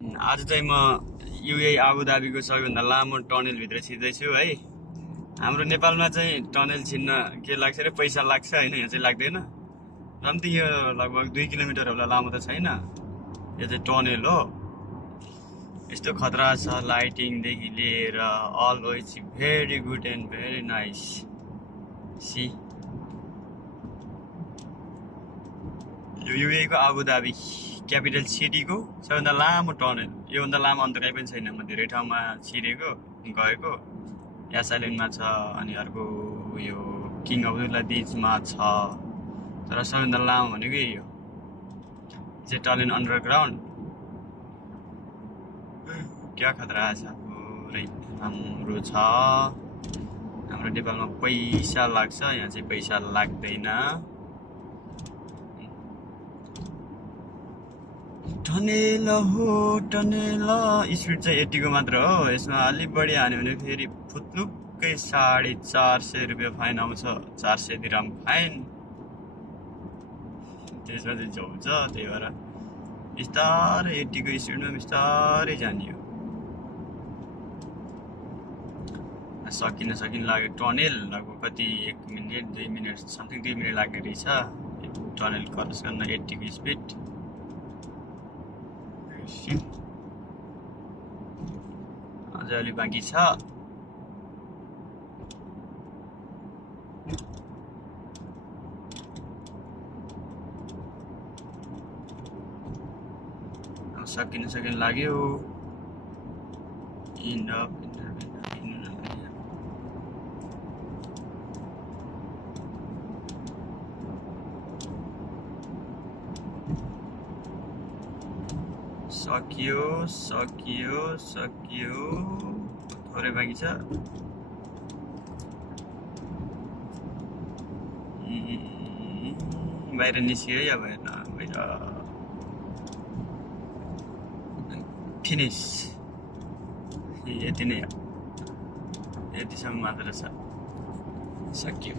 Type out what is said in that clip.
आज चाहिँ म युए आबुधाबीको सबैभन्दा लामो टनेलभित्र छिर्दैछु है। हाम्रो नेपालमा चाहिँ टनेल छिर्न के लाग्छ रे, पैसा लाग्छ होइन, यहाँ चाहिँ लाग्दैन। कम्ती यो लगभग 2 किलोमिटर होला, लामो त छैन। यो चाहिँ टनेल हो। यस्तो खतरा छ, लाइटिङदेखि लिएर all it's very good and very nice. See यो युए को आबुधाबी क्यापिटल सिटीको सबैभन्दा लामो टनेल। योभन्दा लामो अन्त कहीँ पनि छैन। म धेरै ठाउँमा छिरेको गएको, यासालिनमा छ, अनि अर्को यो किङ अब्दुल्लादिजमा छ, तर सबैभन्दा लामो भनेको यही हो। चाहिँ टनेल अन्डरग्राउन्ड। क्या खतरा छ, पुरै राम्रो छ। हाम्रो नेपालमा पैसा लाग्छ, यहाँ चाहिँ पैसा लाग्दैन। टनेल हो टनेल, स्पिड चाहिँ 80 को मात्र हो। यसमा अलिक बढी हान्यो भने फेरि फुत्लुक्कै 450 रुपियाँ फाइन आउँछ। 400 दिरहम फाइन। त्यसमा चाहिँ झौछ, त्यही भएर बिस्तारै 80 को स्पिडमा बिस्तारै जाने हो। सकिन लाग्यो टनेल। लगभग कति 1 मिनट 2 मिनट समथिङ 2 मिनट लाग्ने रहेछ टनेल क्रस गर्न 80 को स्पिड। अझै अलि बाँकी छ। सकिन लाग्यो। सकियो थोरै बाँकी छ। बाहिर निस्क्यो या बाहिर फिनिस। यति नै हो, यतिसम्म मात्र छ, सकियो।